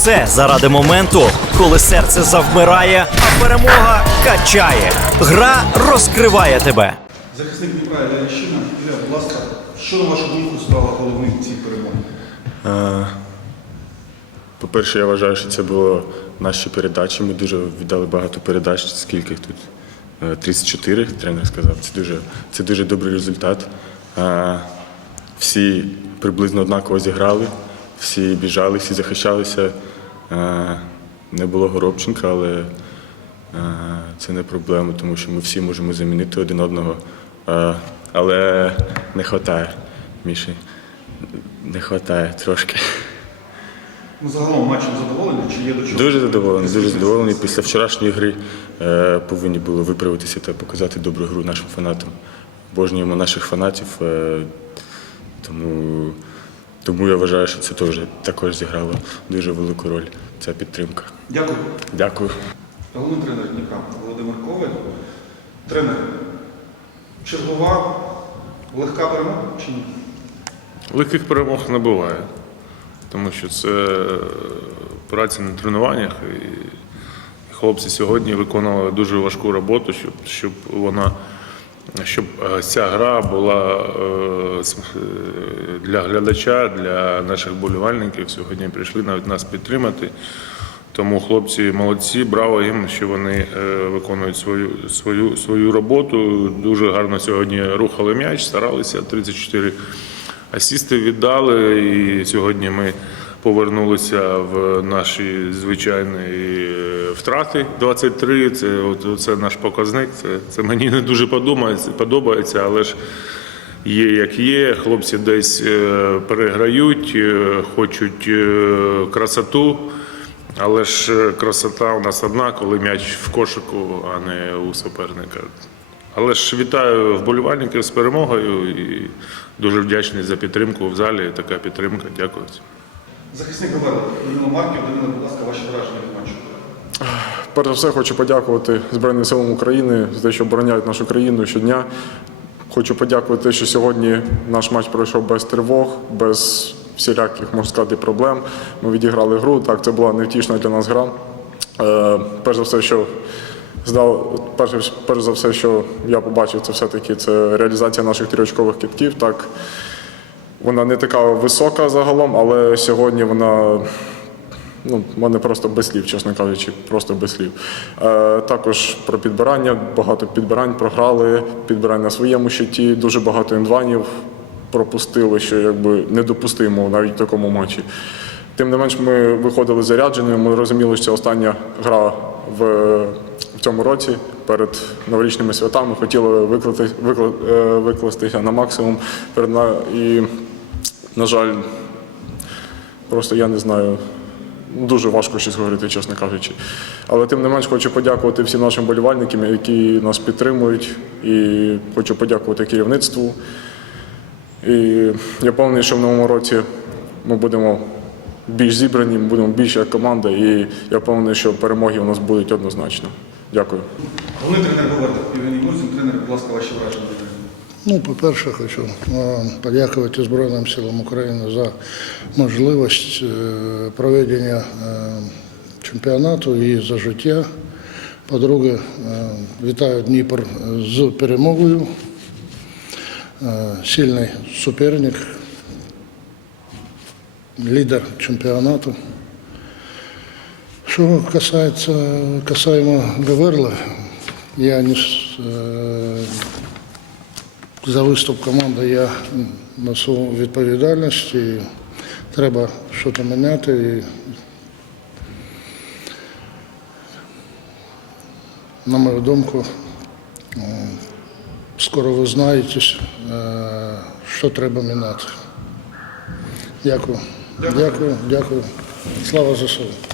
все заради моменту, коли серце завмирає, а перемога качає. Гра розкриває тебе. Захисник Дніпра Ілля Ящина. Ілля, будь ласка, що на вашу думку стало головним в цій перемогі? Е, По-перше, я вважаю, що це було наші передачі. Ми дуже віддали багато передач, скільки їх тут? Е, 34, тренер сказав. Це дуже, це дуже добрий результат. Е, Всі приблизно однаково зіграли, всі біжали, всі захищалися. Е, Не було Горобченка, але е, це не проблема, тому що ми всі можемо замінити один одного. Е, Але не вистачає, Міші. Не вистачає трошки. Ну, загалом матчем задоволені, чи є до чого? Дуже задоволений, дуже задоволений. Після вчорашньої гри е, повинні були виправитися та показати добру гру нашим фанатам. Обожнюємо наших фанатів, е, тому, тому я вважаю, що це теж також зіграло дуже велику роль. Ця підтримка. Дякую. Дякую. Головний тренер Дніпра Володимир Коваль. Тренер, чергова легка перемога чи ні? Легких перемог не буває, тому що це праця на тренуваннях. І хлопці сьогодні виконували дуже важку роботу, щоб, щоб вона. Щоб е, ця гра була е, е, для глядача, для наших болівальників. Сьогодні прийшли навіть нас підтримати. Тому хлопці молодці, браво їм, що вони виконують свою, свою, свою роботу. Дуже гарно сьогодні рухали м'яч, старалися 34 асісти віддали. І сьогодні ми повернулися в наші звичайні е, втрати 23. Це, от, це наш показник. Це, це мені не дуже подобається, подобається, але ж. Є як є, хлопці десь е, переграють, е, хочуть красоту, але ж красота у нас одна, коли м'яч в кошику, а не у суперника. Але ж вітаю вболівальників з перемогою і дуже вдячний за підтримку в залі. Така підтримка. Дякую. Захисник Роберт, Данило Марків, Данило, будь ласка, ваші враження від матчу. Перш за все, хочу подякувати Збройним силам України за те, що обороняють нашу країну щодня. Хочу подякувати, що сьогодні наш матч пройшов без тривог, без всіляких, можна сказати, проблем. Ми відіграли гру. Так, це була невтішна для нас гра. Е, перш за все, що здав, перш, перш за все, що я побачив, це все-таки це реалізація наших трьохочкових китків. Так, вона не така висока загалом, але сьогодні вона ну, мене просто без слів, чесно кажучи, просто без слів. Е, також про підбирання, багато підбирань програли, підбирань на своєму щиті, дуже багато індванів пропустили, що якби недопустимо навіть в такому матчі. Тим не менш, ми виходили зарядженими, ми розуміли, що це остання гра в, в цьому році перед новорічними святами. Хотіли виклати, викла, е, викластися на максимум перед на, і, на жаль, Просто я не знаю. Дуже важко щось говорити, чесно кажучи. Але тим не менш хочу подякувати всім нашим болівальникам, які нас підтримують, і хочу подякувати керівництву. І я певний, що в новому році ми будемо більш зібрані, ми будемо більш як команда, і я впевнений, що перемоги у нас будуть однозначно. Дякую. Головний тренер Говарда, Євгеній Мурзін, тренер, будь ласка, ваші враження. Ну, по-перше, хочу е, подякувати Збройним силам України за можливість е, проведення е, чемпіонату і за життя. По-друге, вітаю Дніпр з перемогою. Сильний суперник, лідер чемпіонату. Що касається касаємо Гаверла, я не за виступ команди я несу відповідальність і треба щось міняти. І, на мою думку, е, скоро ви знаєте, е, що треба міняти. Дякую. Дякую, дякую. Слава ЗСУ.